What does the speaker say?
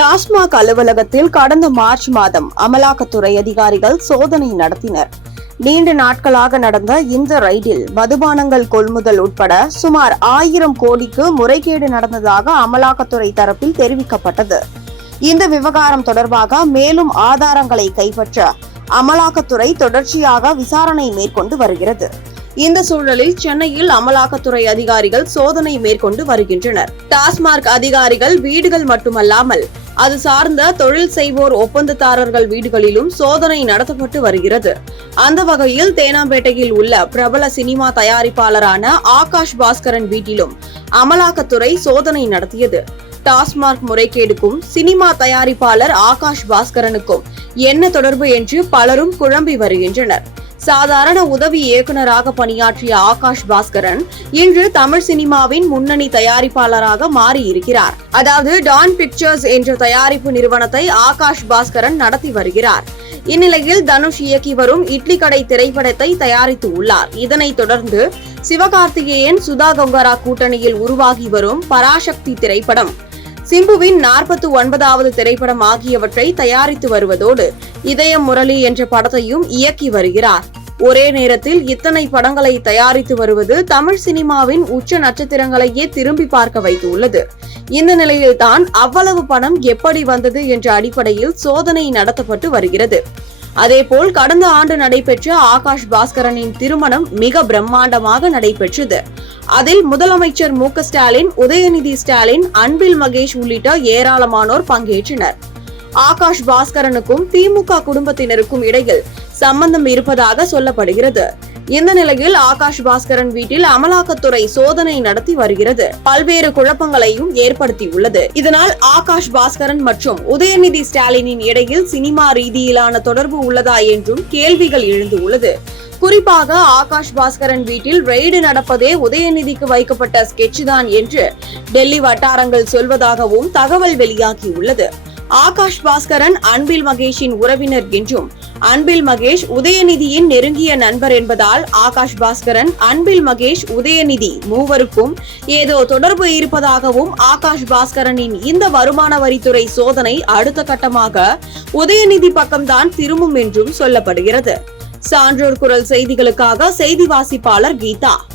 டாஸ்மாக் அலுவலகத்தில் கடந்த மார்ச் மாதம் அமலாக்கத்துறை அதிகாரிகள் சோதனை நடத்தினர். நீண்ட நாட்களாக நடந்த இந்த ரைடில் மதுபானங்கள் கொள்முதல் உட்பட சுமார் 1000 கோடிக்கு முறைகேடு நடந்ததாக அமலாக்கத்துறை தரப்பில் தெரிவிக்கப்பட்டது. இந்த விவகாரம் தொடர்பாக மேலும் ஆதாரங்களை கைப்பற்ற அமலாக்கத்துறை தொடர்ச்சியாக விசாரணை மேற்கொண்டு வருகிறது. இந்த சூழலில் சென்னையில் அமலாக்கத்துறை அதிகாரிகள் சோதனை மேற்கொண்டு வருகின்றனர். டாஸ்மாக் அதிகாரிகள் வீடுகள் மட்டுமல்லாமல் அது சார்ந்த தொழில் செய்வோர் ஒப்பந்ததாரர்கள் வீடுகளிலும் சோதனை நடத்தப்பட்டு வருகிறது. அந்த வகையில் தேனாம்பேட்டையில் உள்ள பிரபல சினிமா தயாரிப்பாளரான ஆகாஷ் பாஸ்கரன் வீட்டிலும் அமலாக்கத்துறை சோதனை நடத்தியது. டாஸ்மாக் முறைகேடுக்கும் சினிமா தயாரிப்பாளர் ஆகாஷ் பாஸ்கரனுக்கும் என்ன தொடர்பு என்று பலரும் குழம்பி வருகின்றனர். சாதாரண உதவி இயக்குநராக பணியாற்றிய ஆகாஷ் பாஸ்கரன் இன்று தமிழ் சினிமாவின் முன்னணி தயாரிப்பாளராக மாறியிருக்கிறார். அதாவது டான் பிக்சர்ஸ் என்ற தயாரிப்பு நிறுவனத்தை ஆகாஷ் பாஸ்கரன் நடத்தி வருகிறார். இந்நிலையில் தனுஷ் இயக்கி வரும் இட்லி கடை திரைப்படத்தை தயாரித்து உள்ளார். இதனைத் தொடர்ந்து சிவகார்த்திகேயன் சுதா கொங்கரா கூட்டணியில் உருவாகி வரும் பராசக்தி திரைப்படம், சிம்புவின் 49வது திரைப்படம் ஆகியவற்றை தயாரித்து வருவதோடு இதயம் முரளி என்ற படத்தையும் இயக்கி வருகிறார். ஒரே நேரத்தில் இத்தனை படங்களை தயாரித்து வருவது தமிழ் சினிமாவின் உச்ச நட்சத்திரங்களையே திரும்பி பார்க்க வைத்துள்ளது. இந்த நிலையில்தான் அவ்வளவு பணம் எப்படி வந்தது என்ற அடிப்படையில் சோதனை நடத்தப்பட்டு வருகிறது. அதேபோல் கடந்த ஆண்டு நடைபெற்ற ஆகாஷ் பாஸ்கரனின் திருமணம் மிக பிரம்மாண்டமாக நடைபெற்றது. அதில் முதலமைச்சர் மு க ஸ்டாலின், உதயநிதி ஸ்டாலின், அன்பில் மகேஷ் உள்ளிட்ட ஏராளமானோர் பங்கேற்றனர். ஆகாஷ் பாஸ்கரனுக்கும் திமுக குடும்பத்தினருக்கும் இடையில் சம்பந்தம் இருப்பதாக சொல்லப்படுகிறது. இந்த நிலையில் ஆகாஷ் பாஸ்கரன் வீட்டில் அமலாக்கத்துறை சோதனை நடத்தி வருகிறது. பல்வேறு குழப்பங்களையும் ஏற்படுத்தியுள்ளது. இதனால் ஆகாஷ் பாஸ்கரன் மற்றும் உதயநிதி ஸ்டாலினின் இடையில் சினிமா ரீதியிலான தொடர்பு உள்ளதா என்றும் கேள்விகள் எழுந்துள்ளது. குறிப்பாக ஆகாஷ் பாஸ்கரன் வீட்டில் ரெய்டு நடப்பதே உதயநிதிக்கு வைக்கப்பட்ட ஸ்கெட்ச் தான் என்று டெல்லி வட்டாரங்கள் சொல்வதாகவும் தகவல் வெளியாகியுள்ளது. ஆகாஷ் பாஸ்கரன் அன்பில் மகேஷின் உறவினர் என்றும், அன்பில் மகேஷ் உதயநிதியின் நெருங்கிய நண்பர் என்பதால் ஆகாஷ் பாஸ்கரன், அன்பில் மகேஷ், உதயநிதி மூவருக்கும் ஏதோ தொடர்பு இருப்பதாகவும் ஆகாஷ் பாஸ்கரனின் இந்த வருமான வரித்துறை சோதனை அடுத்த கட்டமாக உதயநிதி பக்கம்தான் திரும்பும் என்றும் சொல்லப்படுகிறது. சான்றோர் குரல் செய்திகளுக்காக செய்தி வாசிப்பாளர் கீதா.